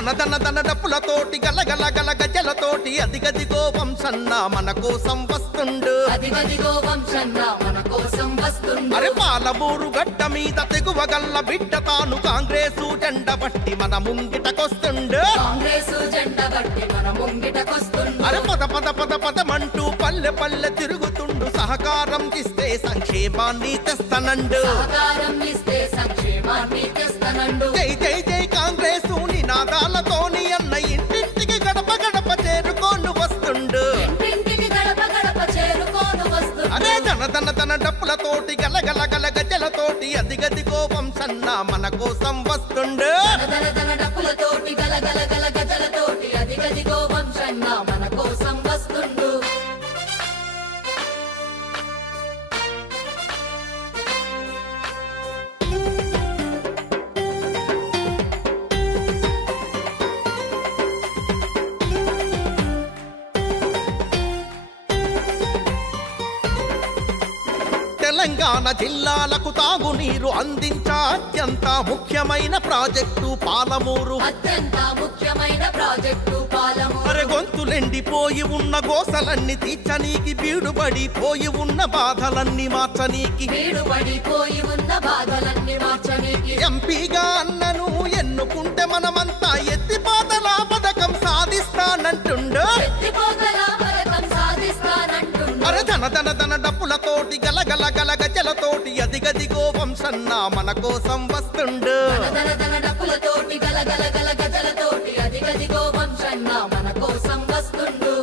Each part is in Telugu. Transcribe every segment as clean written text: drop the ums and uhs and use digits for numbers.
దన డప్పులతోటి గలగల గల గజలతోటి అదిగదిగో వంశన్న మన కోసం వస్తుండు అరే పాలమూరు గడ్డ మీద తెగువగల్ల బిడ్డ తాను కాంగ్రెసు జెండ బట్టి మన ముంగిటకొస్తుండు అరే పద పద పద పదమంటూ పల్లె పల్లె తిరుగుతుండు సహకారం ఇస్తే సంక్షేమాన్ని తెస్తనండు జై జై జై కాంగ్రెసు నినాదాలతోని అన్న ఇంటింటికి గడప గడప చేరుకోను వస్తుండు అరే దన డప్పులతోటి గలగల గల గజలతోటి అదిగదిగో వంశన్న మన కోసం వస్తుండు డప్పులతోటి గలగల గల గజలతోటి అదిగదిగో వంశన్న మన కోసం వస్తుండు తెలంగాణ జిల్లాలకు తాగునీరు అందించా అత్యంత ముఖ్యమైన ప్రాజెక్టు పాలమూరు అరే గొంతులెండిపోయి ఉన్న గోసలన్నీ తీర్చనీకి బీడుబడిపోయి ఉన్న బాధలన్నీ మార్చనీకి ఎంపీగా అన్నను ఎన్నుకుంటే మనమంతా ఎత్తిపోతల పథకం సాధిస్తానంటుండు అరే దన డప్పులతోటి గలగల గల గజలతోటి అదిగదిగో వంశన్న మన కోసం వస్తుండు డప్పులతోటి గలగల గల గజలతోటి అదిగదిగో వంశన్న మన కోసం వస్తుండు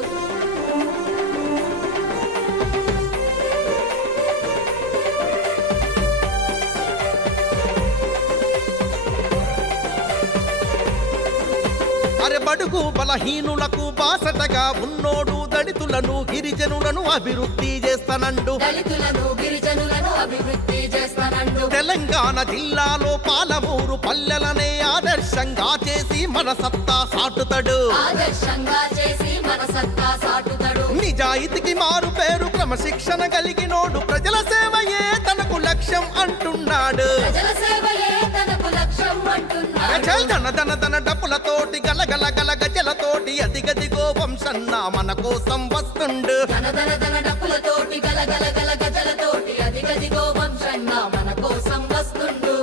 అరే బడుగు బలహీనులకు బాసటగా ఉన్నోడు దళితులను గిరిజనులను అభివృద్ధి చేస్తానండు తెలంగాణ జిల్లాలో పాలమూరు పల్లెలనే ఆదర్శంగా చేసి మన సత్తా సాటుతాడు నిజాయితీకి మారు పేరు క్రమశిక్షణ కలిగినోడు ప్రజల సేవయే తనకు లక్ష్యం అంటున్నాడు దన డప్పులతోటి గలగల గల గజలతోటి అదిగదిగో వంశన్న మన కోసం వస్తుండు డప్పులతోటి గలగల గల గజలతోటి అదిగదిగో వంశన్న మన కోసం వస్తుండు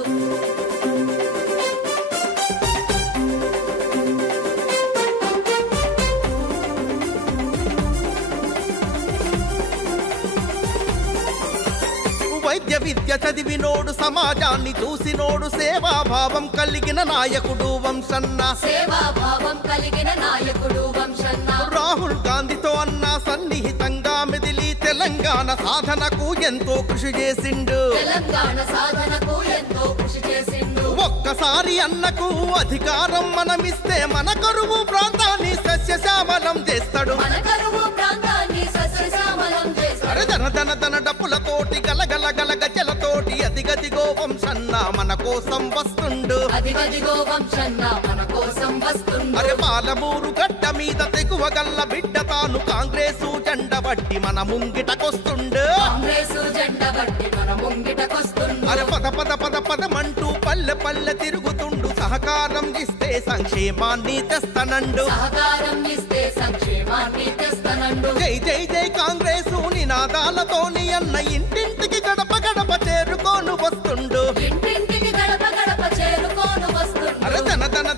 వైద్య విద్య చదివినోడు సమాజాన్ని చూసినోడు సేవాభావం కలిగిన నాయకుడు వంశన్న రాహుల్ గాంధీతో అన్న సన్నిహితంగా మెదిలి తెలంగాణ సాధనకు ఎంతో కృషి చేసిండు ఒక్కసారి అన్నకు అధికారం మనమిస్తే మన కరువు ప్రాంతాన్ని సస్యశ్యామలం చేస్తాడు అరే దన డప్పులతోటి గలగల గల గజలతోటి అదిగదిగో వంశన్న మన కోసం వస్తుండు అరే పాలమూరు గడ్డ మీద తెగువగల్ల బిడ్డ తాను కాంగ్రెసు జెండ బట్టి మన ముంగిటకొస్తుండు అరే పద పద పద పదమంటూ పల్లె పల్లె తిరుగుతుండు సహకారం ఇస్తే సంక్షేమాన్ని తెస్తనండు జై జై జై కాంగ్రెసు నినాదాలతోని అన్న ఇంటింటికి గడప గడప చేరుకోను వస్తుండు అరే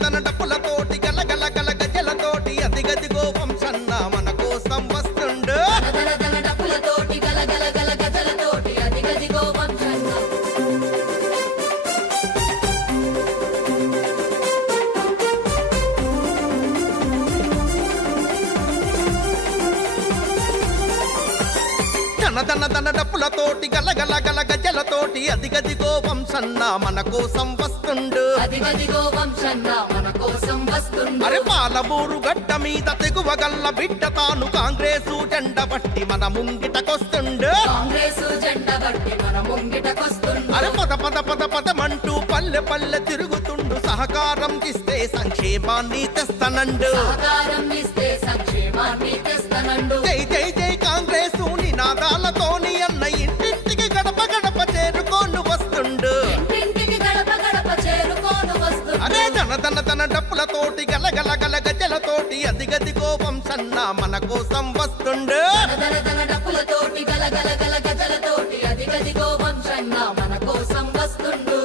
దన డప్పులతోటి గలగల గల గజలతోటి అదిగదిగో వంశన్న మన కోసం వస్తుండు డప్పులతోటి గలగల గల గజలతోటి అదిగదిగో వంశన్న దన డప్పులతోటి గలగల గల గజలతోటి అదిగదిగో వంశన్న మన కోసం వస్తుండు అరే పాలమూరు గడ్డ మీద తెగువగల్ల బిడ్డ తాను కాంగ్రెసు జెండ బట్టి మన ముంగిటకొస్తుండు అరే పద పద పద పదమంటూ పల్లె పల్లె తిరుగుతుండు సహకారం ఇస్తే సంక్షేమాన్ని తెస్తనండు జై జై జై కాంగ్రెసు నినాదాలతోని అన్న ఇంటింటికి గడప గడప చేరుకోను వస్తుండు అరే ధన డప్పులతోటి గలగల గల గజలతోటి అదిగదిగో వంశన్న మన కోసం వస్తుండు ధన డప్పులతోటి గలగల గల గజలతోటి అదిగదిగో వంశన్న మన కోసం వస్తుండు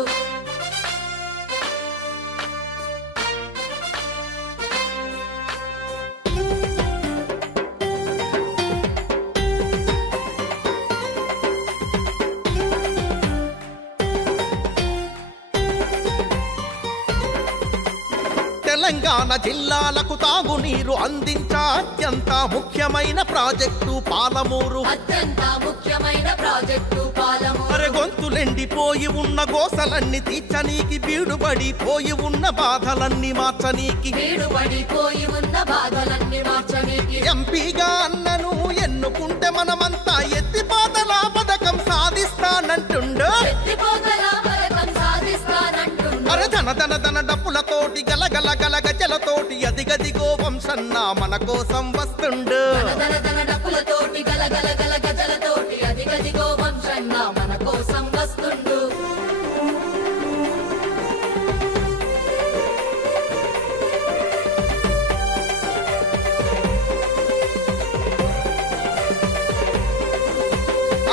తెలంగాణ జిల్లాలకు తాగునీరు అందించా అత్యంత ముఖ్యమైన ప్రాజెక్టు పాలమూరు అత్యంత ముఖ్యమైన ప్రాజెక్టు పాలమూరు అరే గొంతులెండిపోయి ఉన్న గోసలన్నీ తీర్చనీకి బీడుబడిపోయి ఉన్న బాధలన్నీ మార్చనీకి వీడుబడిపోయి ఉన్న బాధలన్నీ మార్చనీకి ఎంపీగా అన్నను ఎన్నుకుంటే మనమంతా ఎత్తిపోతల పథకం సాధిస్తానంటుండు ఎత్తిపోతల పథకం సాధిస్తానంటుండు అరే ధన డప్పులతోటి గలగల గల గజలతోటి అదిగదిగో వంశన్న మన కోసం వస్తుండు ధన డప్పులతోటి గలగల గల గజలతోటి అదిగదిగో వంశన్న మన కోసం వస్తుండు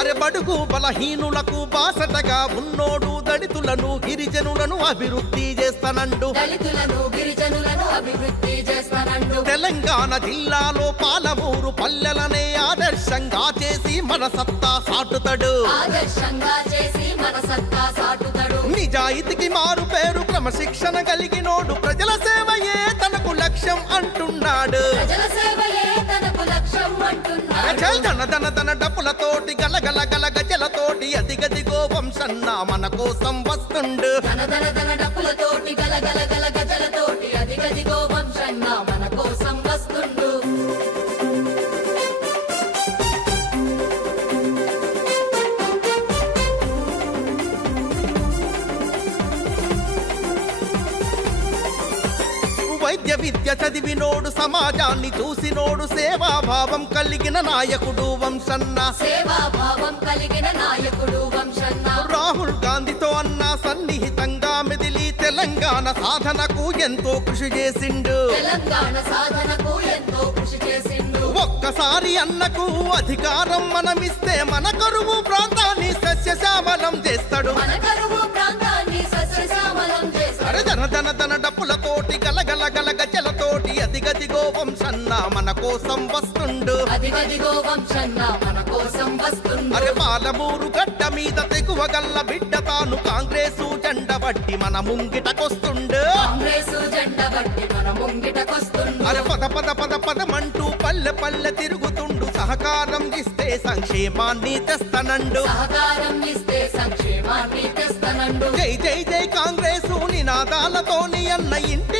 అరే బడుగు బలహీనులకు బాసటగా ఉన్నోడు దళితులను గిరిజనులను అభివృద్ధి చేస్తానండు దళితులను గిరిజనులను అభివృద్ధి చేస్తానండు తెలంగాణ జిల్లాలో పాలమూరు పల్లెలనే ఆదర్శంగా చేసి మన సత్తా సాటుతాడు ఆదర్శంగా చేసి మన సత్తా సాటుతాడు నిజాయితీకి మారు పేరు క్రమశిక్షణ కలిగినోడు ప్రజల సేవయే తనకు లక్ష్యం అంటున్నాడు ప్రజల సేవయే తనకు లక్ష్యం అంటున్నాడు ధన డప్పులతోటి గలగల గల గజలతోటి అదిగదిగో వంశన్న మన కోసం వస్తుండు ధన డప్పులతోటి గలగల గల గజలతోటి అదిగదిగో వంశన్న మన కోసం వస్తుండు వైద్య విద్య చదివినోడు సమాజాన్ని చూసినోడు సేవాభావం కలిగిన నాయకుడు వంశన్న సేవాభావం కలిగిన నాయకుడు వంశన్న రాహుల్ గాంధీతో అన్న సన్నిహితంగా మెదిలి తెలంగాణ సాధనకు ఎంతో కృషి చేసిండు తెలంగాణ సాధనకు ఎంతో కృషి చేసిండు ఒక్కసారి అన్నకు అధికారం మనమిస్తే మన కరువు ప్రాంతాన్ని సస్యశ్యామలం చేస్తాడు మన కరువు ప్రాంతాన్ని సస్యశ్యామలం చేస్తాడు అరే ధన డప్పులతోటి గలగల గల గజలతోటి అదిగదిగో వంశన్న మన కోసం వస్తుండు అదిగదిగో వంశన్న మన కోసం వస్తుండు అరే పాలమూరు గడ్డ మీద తెగువ గల్ల బిడ్డ తాను కాంగ్రెసు జెండ బట్టి మన ముంగిటకొస్తుండు కాంగ్రెసు జెండ బట్టి మన ముంగిటకొస్తుండు అరే పదమంటూ పల్లె పల్లె తిరుగుతుండు సహకారం ఇస్తే సంక్షేమాన్ని తెస్తనండు సహకారం ఇస్తే సంక్షేమాన్ని తెస్తనండు జై జై జై కాంగ్రెసు నినాదాలతోని అన్న ఇంటి